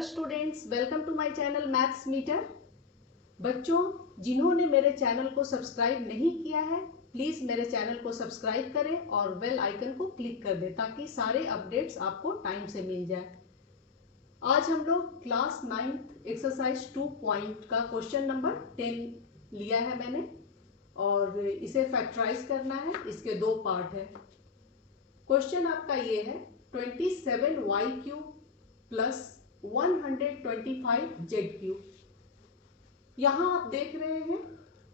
Hello students, welcome to my channel maths meter. बच्चों, जिन्होंने मेरे चैनल को सब्सक्राइब नहीं किया है, प्लीज़ मेरे चैनल को सब्सक्राइब करें और बेल आइकन को क्लिक कर दें ताकि सारे अपडेट्स आपको टाइम से मिल जाए। आज हम लोग क्लास 9th एक्सरसाइज 2 पॉइंट का क्वेश्चन नंबर 10 लिया है मैंने और इसे फैक्टराइज करना है। इसके दो पार्ट है। क्वेश्चन आपका ये है 27y³ प्लस 125 z³ यहाँ आप देख रहे हैं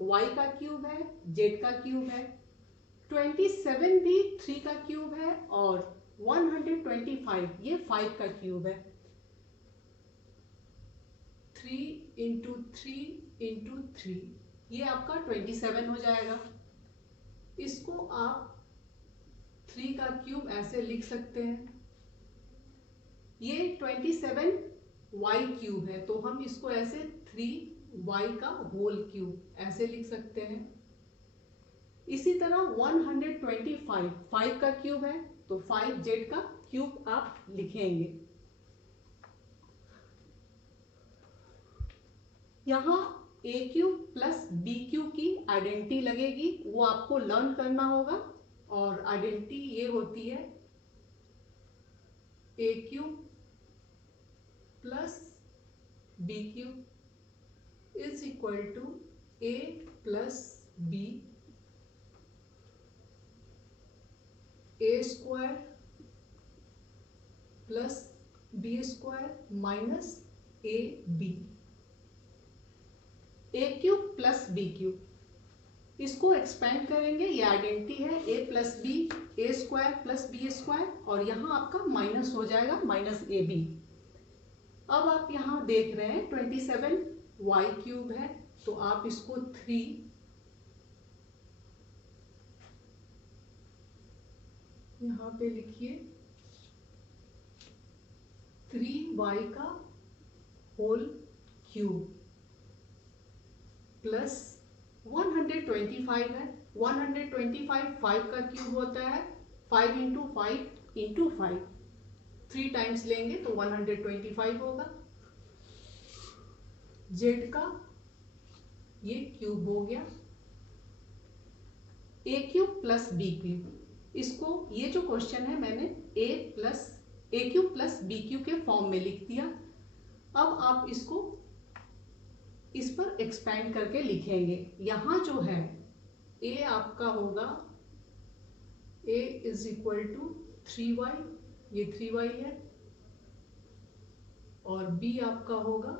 y का क्यूब है, z का क्यूब है, 27 भी 3 का क्यूब है और 125 ये 5 का क्यूब है। 3 इंटू 3 इंटू 3 ये आपका 27 हो जाएगा। इसको आप 3 का क्यूब ऐसे लिख सकते हैं। ये 27y³ है तो हम इसको ऐसे 3y का होल क्यूब ऐसे लिख सकते हैं। इसी तरह 125 5 का क्यूब है तो 5z का क्यूब आप लिखेंगे। यहाँ a³ प्लस b³ की आइडेंटिटी लगेगी, वो आपको लर्न करना होगा। और आइडेंटिटी ये होती है a³ plus b³ is equal to a plus b a² plus b² minus ab। a³ plus b³ इसको एक्सपेंड करेंगे, ये आइडेंटिटी है a plus B a² plus b² और यहाँ आपका माइनस हो जाएगा माइनस ab। अब आप यहाँ देख रहे हैं 27y³ है तो आप इसको 3 यहाँ पे लिखिए, 3y का होल क्यूब प्लस 125 है। 125 5 का क्यूब होता है, 5 इंटू 5 इंटू 5 3 टाइम्स लेंगे तो 125 होगा। z का ये क्यूब हो गया, a³ प्लस b³ इसको, ये जो क्वेश्चन है मैंने a³ प्लस b³ के फॉर्म में लिख दिया। अब आप इसको इस पर एक्सपेंड करके लिखेंगे। यहाँ जो है a आपका होगा a is equal to 3y, ये 3y है, और b आपका होगा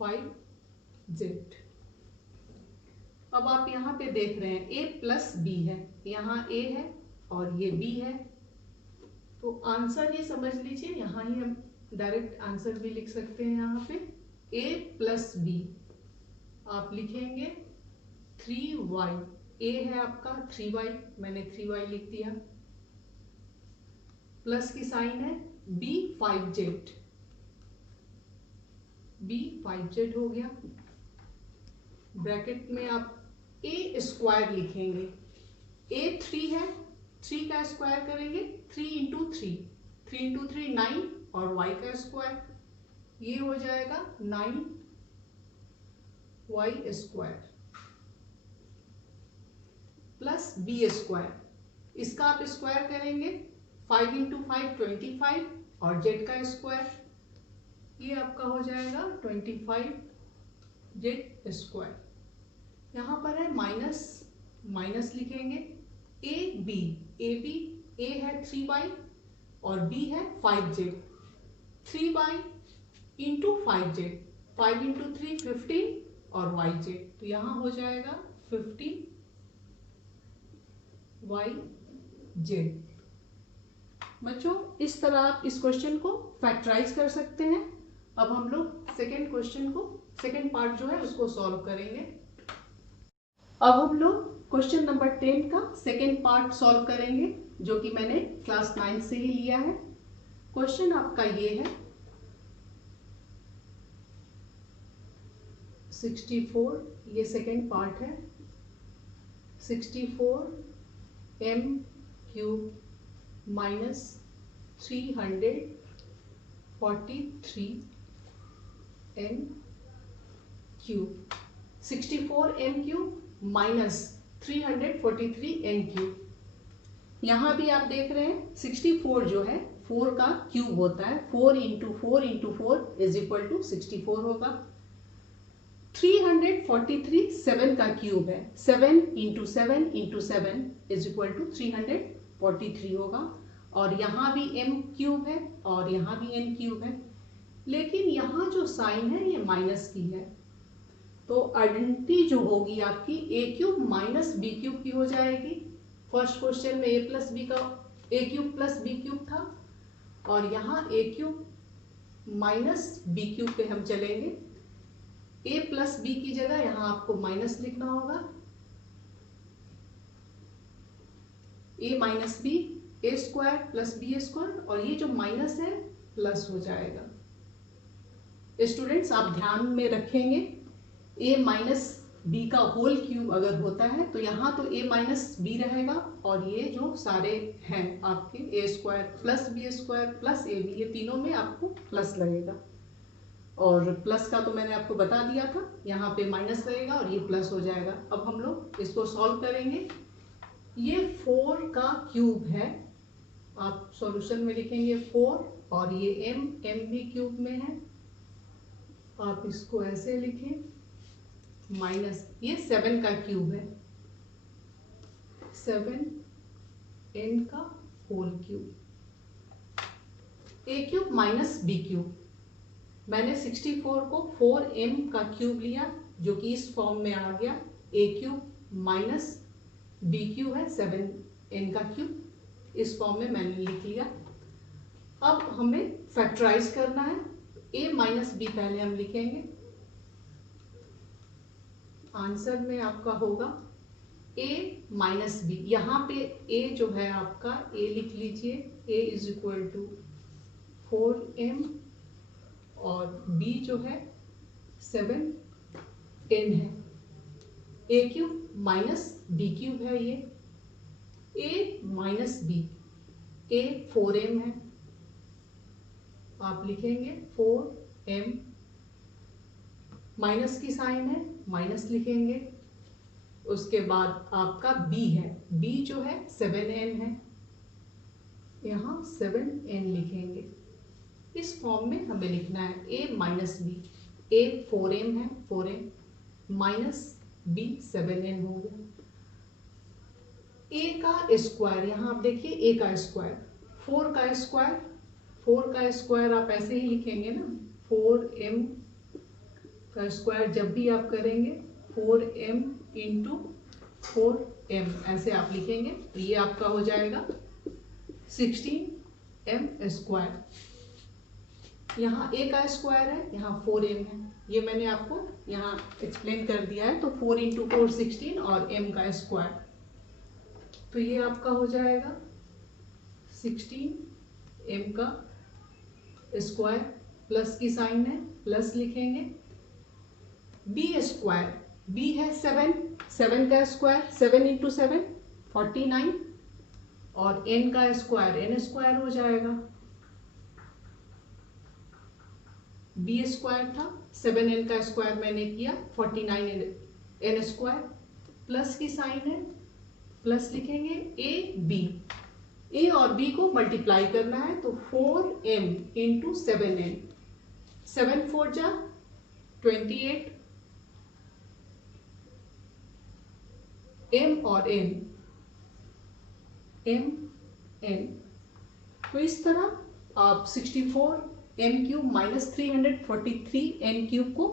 5z। अब आप यहाँ पे देख रहे हैं a प्लस b है, यहाँ a है और ये b है, तो आंसर ये समझ लीजिए, यहाँ ही हम डायरेक्ट आंसर भी लिख सकते हैं। यहाँ पे a प्लस b आप लिखेंगे 3y, a है आपका 3y, मैंने 3y लिख दिया, प्लस की साइन है, b 5z हो गया। ब्रैकेट में आप a² लिखेंगे, a 3 है, 3 का स्क्वायर करेंगे, 3 इंटू 3 इंटू 3 9 और y का स्क्वायर ये हो जाएगा 9y² प्लस b², इसका आप स्क्वायर करेंगे, 5 इंटू 5 25 और z का स्क्वायर ये आपका हो जाएगा 25z²। यहाँ पर है माइनस, माइनस लिखेंगे, ab a है 3y और b है 5z, 3y into 5z, 5 into 3 15 और yz, तो यहाँ हो जाएगा 15yz। बच्चों, इस तरह आप इस क्वेश्चन को फैक्टराइज कर सकते हैं। अब हम लोग सेकेंड क्वेश्चन को, सेकेंड पार्ट जो है उसको सॉल्व करेंगे। अब हम लोग क्वेश्चन नंबर 10 का सेकेंड पार्ट सॉल्व करेंगे, जो कि मैंने क्लास 9 से ही लिया है। क्वेश्चन आपका ये है 64, ये सेकेंड पार्ट है, 64m³ minus 343 n cube, 64 n cube minus 343 n cube. यहाँ भी आप देख रहे हैं 64 जो है 4 का क्यूब होता है, 4 into 4 into 4 is equal to 64 होगा। 343 7 का क्यूब है, 7 into 7 into 7 is equal to 343 होगा। और यहाँ भी m क्यूब है और यहाँ भी n क्यूब है, लेकिन यहाँ जो साइन है ये माइनस की है, तो आइडेंटिटी जो होगी आपकी a cube minus b cube की हो जाएगी। फर्स्ट क्वेश्चन में a प्लस बी का a cube plus B cube था, और यहाँ a cube minus b cube पे हम चलेंगे। a प्लस बी की जगह यहाँ आपको माइनस लिखना होगा, a minus b, a square plus B square, और ये जो माइनस है प्लस हो जाएगा। स्टूडेंट्स आप ध्यान में रखेंगे, a माइनस बी का होल क्यूब अगर होता है तो यहाँ तो a माइनस बी रहेगा, और ये जो सारे हैं आपके A square plus B square plus A B, ये तीनों में आपको प्लस लगेगा। और प्लस का तो मैंने आपको बता दिया था, यहाँ पे माइनस लगेगा और ये प्लस हो जाएगा। अब हम लोग इसको सॉल्व करेंगे। ये 4 का क्यूब है, आप सॉल्यूशन में लिखेंगे 4, और ये m भी क्यूब में है, आप इसको ऐसे लिखें, माइनस ये 7 का क्यूब है, 7 n का whole cube, a cube minus b cube. मैंने 64 को 4m का क्यूब लिया जो कि इस फॉर्म में आ गया, a cube minus b cube है 7n का क्यूब, इस फॉर्म में मैंने लिख लिया। अब हमें फैक्टराइज करना है, a माइनस बी पहले हम लिखेंगे। आंसर में आपका होगा a माइनस बी, यहाँ पे a जो है आपका a लिख लीजिए, a is equal to 4m, और b जो है 7n है, a cube minus b cube है, ये a minus B, a 4m है, आप लिखेंगे 4m, माइनस की साइन है माइनस लिखेंगे। उसके बाद आपका b है, b जो है 7n है, यहाँ 7n लिखेंगे। इस फॉर्म में हमें लिखना है a minus B, a 4m है, 4m माइनस b 7n हो गया। a का स्क्वायर, यहाँ आप देखिए a का स्क्वायर, 4 का स्क्वायर, 4 का स्क्वायर आप ऐसे ही लिखेंगे ना, 4m का स्क्वायर जब भी आप करेंगे 4m इंटू 4m ऐसे आप लिखेंगे, तो ये आपका हो जाएगा 16m स्क्वायर। यहाँ a का स्क्वायर है, यहाँ 4m है, ये मैंने आपको यहाँ एक्सप्लेन कर दिया है। तो 4 इंटू 4 16 और m का स्क्वायर, तो ये आपका हो जाएगा 16m का स्क्वायर, प्लस की साइन है प्लस लिखेंगे। b स्क्वायर, b है 7, 7 का स्क्वायर 7 इंटू 7 49, और n का स्क्वायर n स्क्वायर हो जाएगा, b स्क्वायर था 7n का स्क्वायर मैंने किया 49 n स्क्वायर, प्लस की साइन है प्लस लिखेंगे। a और b को मल्टीप्लाई करना है, तो 4m इंटू 7n, 7 4 जा 28, m और n, m n, तो इस तरह आप 64m cube minus 343n cube को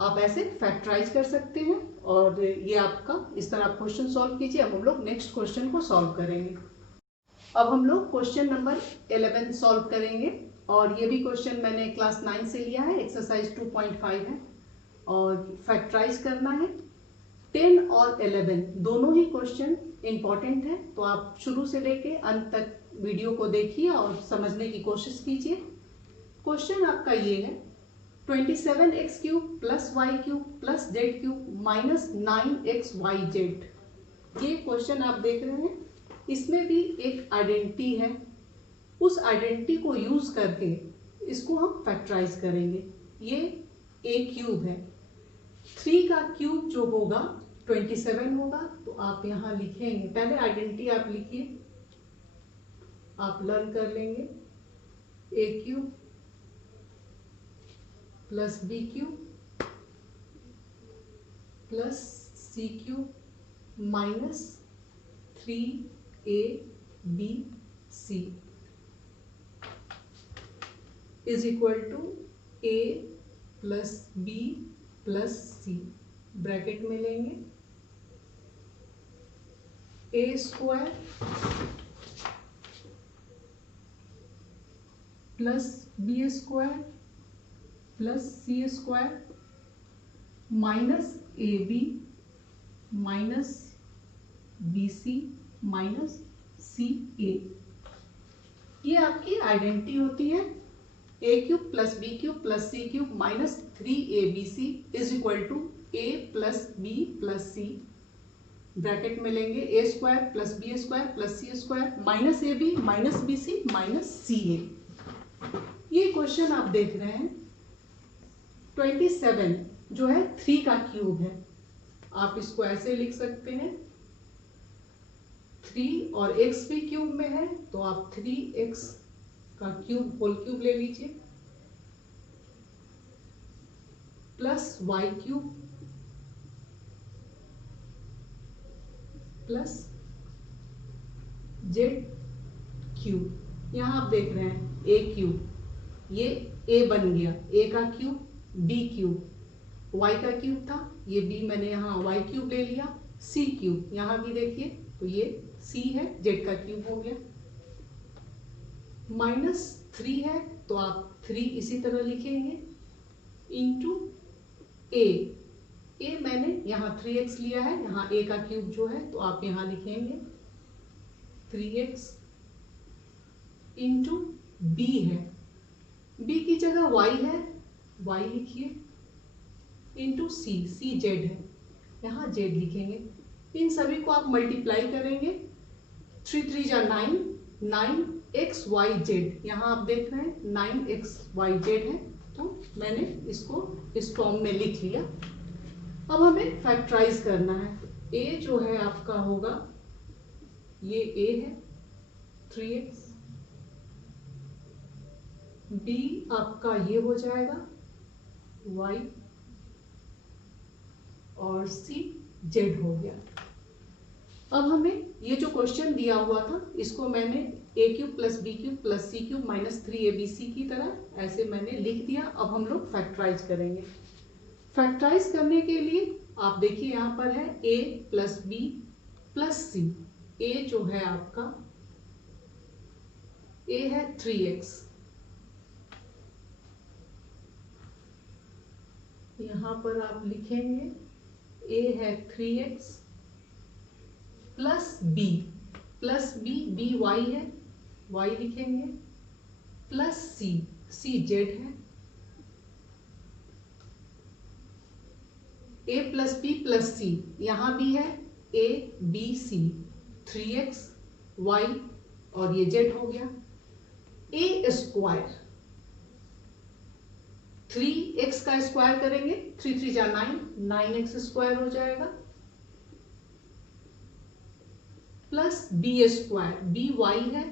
आप ऐसे फैक्टराइज कर सकते हैं, और ये आपका इस तरह आप क्वेश्चन सॉल्व कीजिए। अब हम लोग नेक्स्ट क्वेश्चन को सॉल्व करेंगे। अब हम लोग क्वेश्चन नंबर 11 सॉल्व करेंगे, और ये भी क्वेश्चन मैंने क्लास 9 से लिया है, एक्सरसाइज 2.5 है, और फैक्टराइज करना है। 10 और 11 दोनों ही क्वेश्चन इंपॉर्टेंट है, तो आप शुरू से लेके अंत तक वीडियो को देखिए और समझने की कोशिश कीजिए। क्वेश्चन आपका ये है, 27x cube plus y cube plus z cube minus 9xyz, ये क्वेश्चन आप देख रहे हैं। इसमें भी एक आइडेंटिटी है, उस आइडेंटिटी को यूज करके इसको हम फैक्टराइज करेंगे। ये ए क्यूब है। 3 का क्यूब जो होगा 27 होगा। तो आप यहाँ लिखेंगे, पहले आइडेंटिटी आप लिखिए, आप लर्न कर लेंगे। A cube plus B cube plus C cube minus 3abc is equal to a plus B plus C. Bracket में लेंगे a square plus B square plus C square minus A B minus B C minus C A. ये आपकी identity होती है। A cube plus B cube plus C cube minus 3abc is equal to A plus B plus C. Bracket में लेंगे A square plus B square plus C square minus A B minus B C minus C A. ये question आप देख रहे हैं 27 जो है 3 का क्यूब है। आप इसको ऐसे लिख सकते हैं 3 और x भी क्यूब में है तो आप 3x का क्यूब होल क्यूब ले लीजिए plus y cube plus z cube. यहां आप देख रहे हैं a क्यूब, ये a बन गया, a का क्यूब b क्यूब, y का क्यूब था ये b मैंने यहाँ y क्यूब ले लिया, c क्यूब यहाँ भी देखिए तो ये c है, z का क्यूब हो गया, माइनस 3 है तो आप 3 इसी तरह लिखेंगे इंटू a मैंने यहाँ 3x लिया है, यहाँ a का क्यूब जो है तो आप यहाँ लिखेंगे 3x इंटू b है, b की जगह y है, y लिखिए इंटू सी z है, यहाँ z लिखेंगे। इन सभी को आप मल्टीप्लाई करेंगे 3 3 जा 9, 9xyz, यहाँ आप देख रहे हैं 9xyz है तो मैंने इसको इस फॉर्म में लिख लिया। अब हमें फैक्टराइज करना है। a जो है आपका होगा ये a है 3x, b आपका ये हो जाएगा y और c z हो गया। अब हमें ये जो क्वेश्चन दिया हुआ था इसको मैंने a cube plus B cube plus C cube minus 3abc की तरह ऐसे मैंने लिख दिया। अब हम लोग फैक्टराइज करेंगे। फैक्टराइज करने के लिए आप देखिए यहाँ पर है a plus B plus c. a जो है आपका a है 3x, यहाँ पर आप लिखेंगे a है 3x plus b b y है, y लिखेंगे प्लस c z है, a plus b plus c यहाँ भी है a b c 3x y और ये z हो गया। a स्क्वायर 3x का स्क्वायर करेंगे 3 3 जा 9, 9x स्क्वायर हो जाएगा plus B square, b y है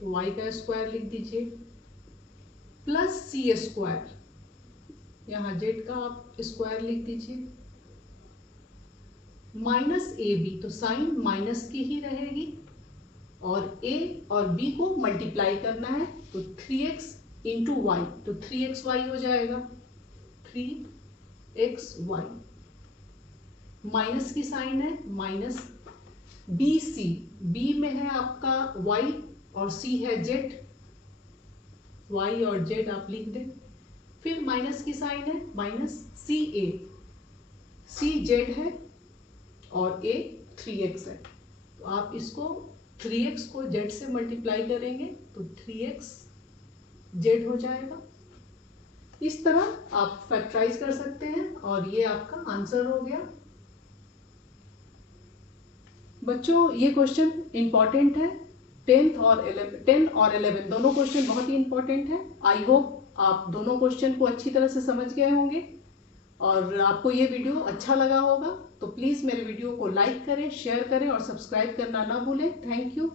तो y का स्क्वायर लिख दीजिए प्लस सी स्क्वायर, यहाँ z का आप स्क्वायर लिख दीजिए माइनस ए बी, तो साइन माइनस की ही रहेगी और a और b को मल्टीप्लाई करना है तो 3x इंटू वाई तो 3xy हो जाएगा, 3xy माइनस की साइन है माइनस बी सी, बी में है आपका y और c है z, y और z आप लिख दें, फिर माइनस की साइन है माइनस सी ए, सी z है और a 3x है तो आप इसको 3x को z से मल्टीप्लाई करेंगे तो 3x z हो जाएगा। इस तरह आप फैक्टराइज कर सकते हैं और ये आपका आंसर हो गया। बच्चों ये क्वेश्चन इंपॉर्टेंट है, 10 और 11 दोनों क्वेश्चन बहुत ही इंपॉर्टेंट है। आई होप आप दोनों क्वेश्चन को अच्छी तरह से समझ गए होंगे। और आपको ये वीडियो अच्छा लगा होगा तो प्लीज़ मेरे वीडियो को लाइक करें, शेयर करें और सब्सक्राइब करना ना भूलें। Thank you.